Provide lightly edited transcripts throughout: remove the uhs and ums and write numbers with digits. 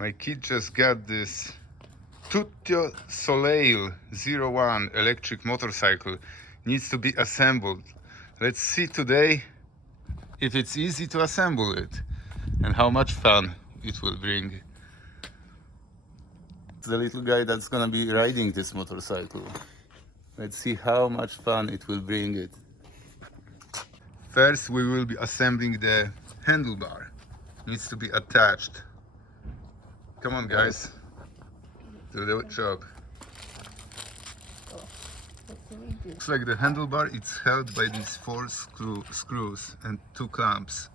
My kid just got this Tuttio Soleil 01 electric motorcycle. Needs to be assembled. Let's see today if it's easy to assemble it and how much fun it will bring. The little guy that's gonna be riding this motorcycle. Let's see how much fun it will bring it. First we will be assembling the handlebar. Needs to be attached. Come on guys, do the job. Looks like the handlebar, it's held by these 4 screws and 2 clamps.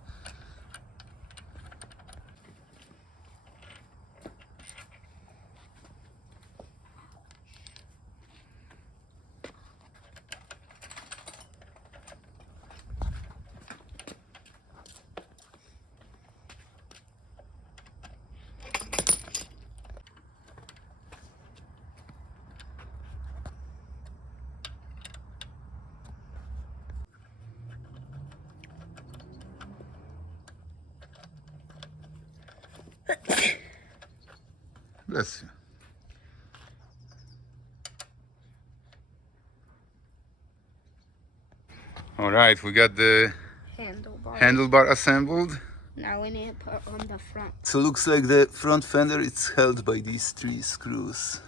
Bless you. All right, we got the handlebar assembled. Now we need to put on the front. So looks like the front fender is held by these 3 screws.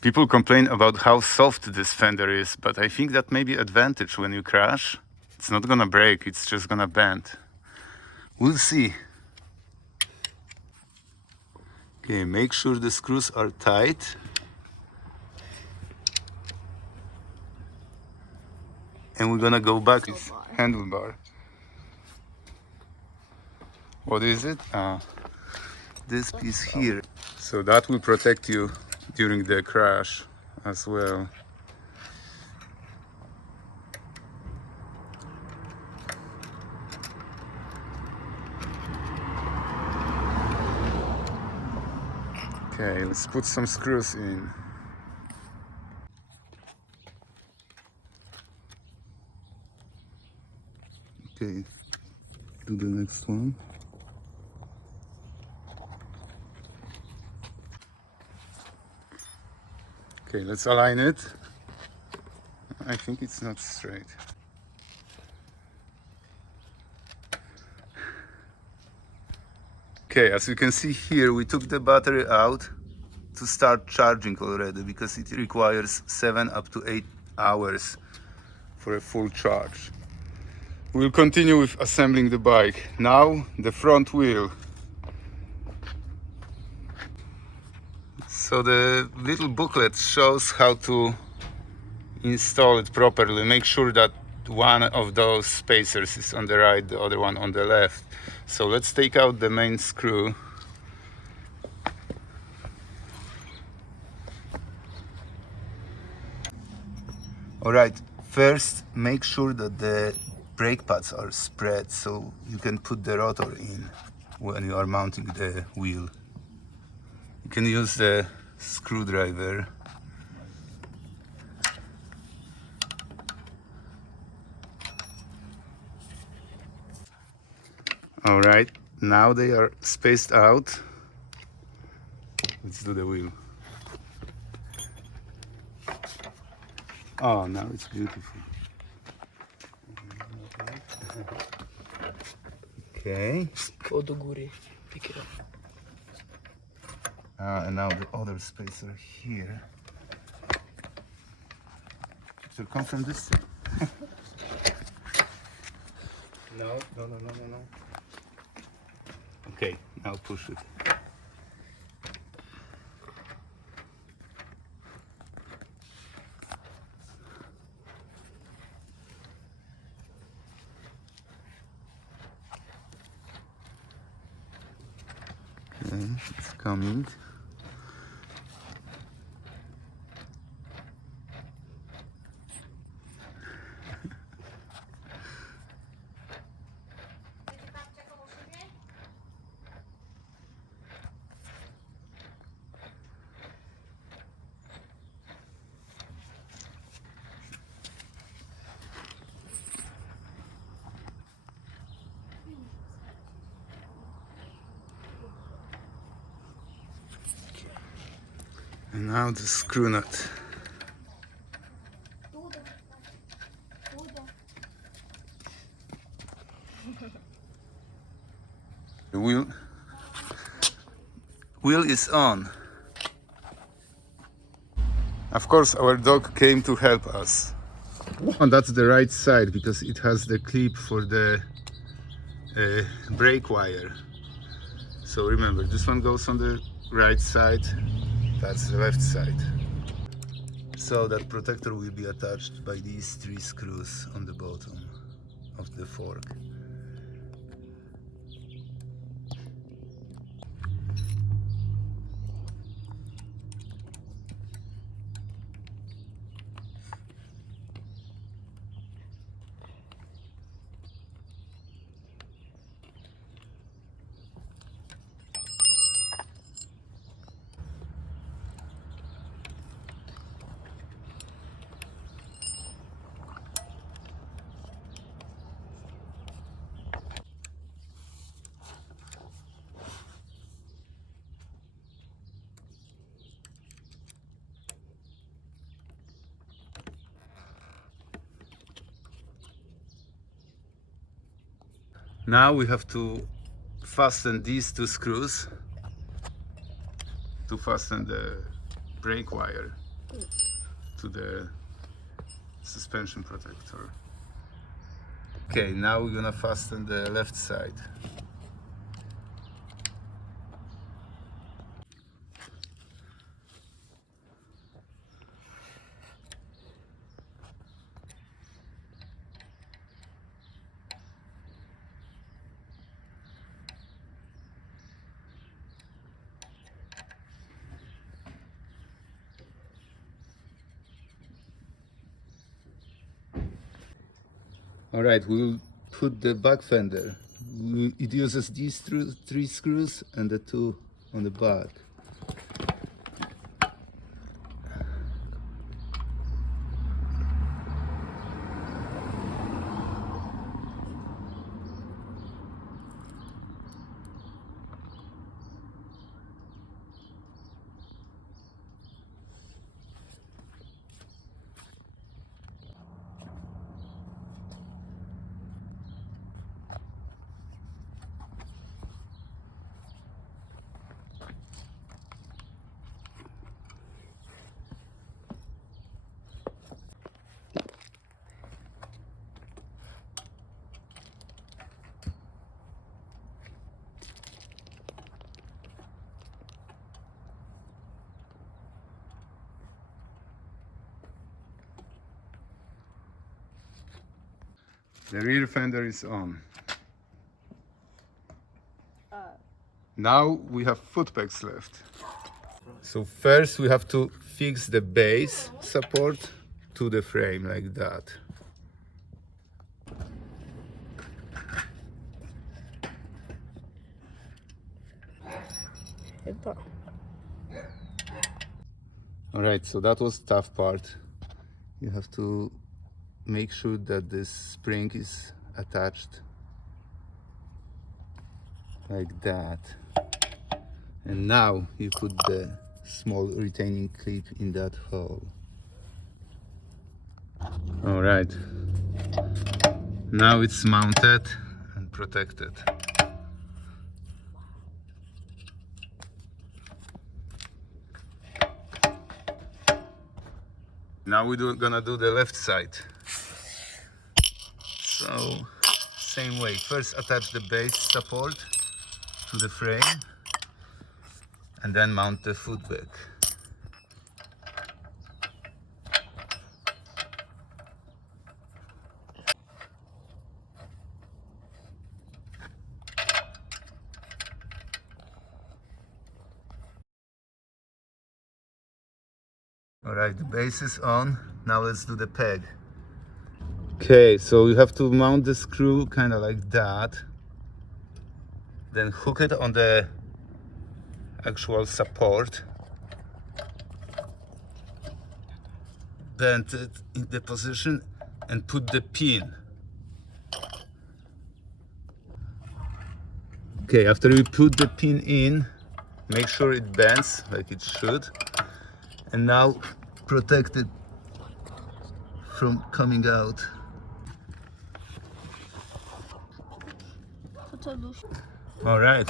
People complain about how soft this fender is, but I think that may be advantage when you crash. It's not gonna break, it's just gonna bend. We'll see. Okay, make sure the screws are tight. And we're gonna go back to this handlebar. What is it? This piece here. So that will protect you during the crash as well. Okay, let's put some screws in. Okay, do the next one. Okay, let's align it. I think it's not straight. Okay, as you can see here, we took the battery out to start charging already because it requires 7 up to 8 hours for a full charge. We'll continue with assembling the bike. Now the front wheel. So the little booklet shows how to install it properly. Make sure that one of those spacers is on the right, the other one on the left. So let's take out the main screw. Alright, first make sure that the brake pads are spread so you can put the rotor in when you are mounting the wheel. You can use the screwdriver. Alright, now they are spaced out. Let's do the wheel. Oh, now it's beautiful. Okay. Go do góry. Pick it up. And now the other spacer here. So come from this side. No. Okay, now push it. Okay, it's coming. And now the screw nut. The wheel is on. Of course, our dog came to help us. And that's the right side because it has the clip for the brake wire. So remember, this one goes on the right side, that's the left side. So that protector will be attached by these 3 screws on the bottom of the fork. Now we have to fasten these 2 screws to fasten the brake wire to the suspension protector. Okay, now we're gonna fasten the left side. Alright, we'll put the back fender. It uses these 3 screws and the 2 on the back. The rear fender is on. Now we have foot pegs left. So first we have to fix the base support to the frame like that. Alright, so that was the tough part. You have to make sure that this spring is attached like that. And now you put the small retaining clip in that hole. Alright, now it's mounted and protected. Now we're gonna do the left side. So, same way. First attach the base support to the frame and then mount the foot peg. Alright, the base is on. Now let's do the peg. Okay, so you have to mount the screw kind of like that. Then hook it on the actual support. Bend it in the position and put the pin. Okay, after you put the pin in, make sure it bends like it should. and now protected from coming out. All right,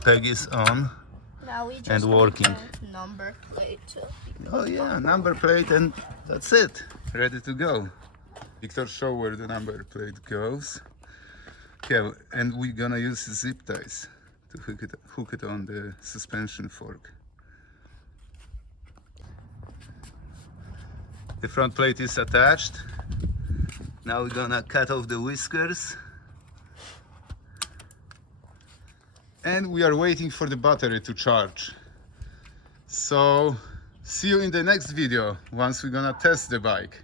peg is on Now we just and need working. the number plate to Oh yeah, number plate, and that's it, ready to go. Victor, show where the number plate goes. Okay, and we're gonna use zip ties to hook it on the suspension fork. The front plate is attached. Now we're gonna cut off the whiskers. And we are waiting for the battery to charge. So, see you in the next video once we're gonna test the bike.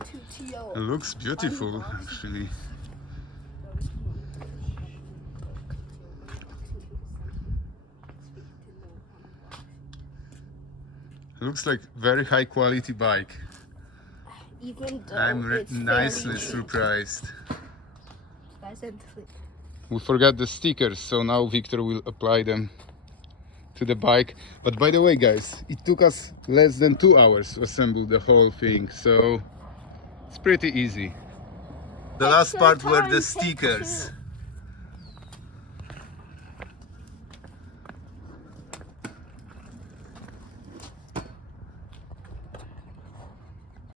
Tuttio. It looks beautiful, actually. Looks like very high quality bike. Even though I'm it's nicely very cheap. surprised. Guys, and sleep. We forgot the stickers, so now Victor will apply them to the bike. But by the way, guys, it took us less than 2 hours to assemble the whole thing, so it's pretty easy. The last Extra part were time, the take stickers. 2.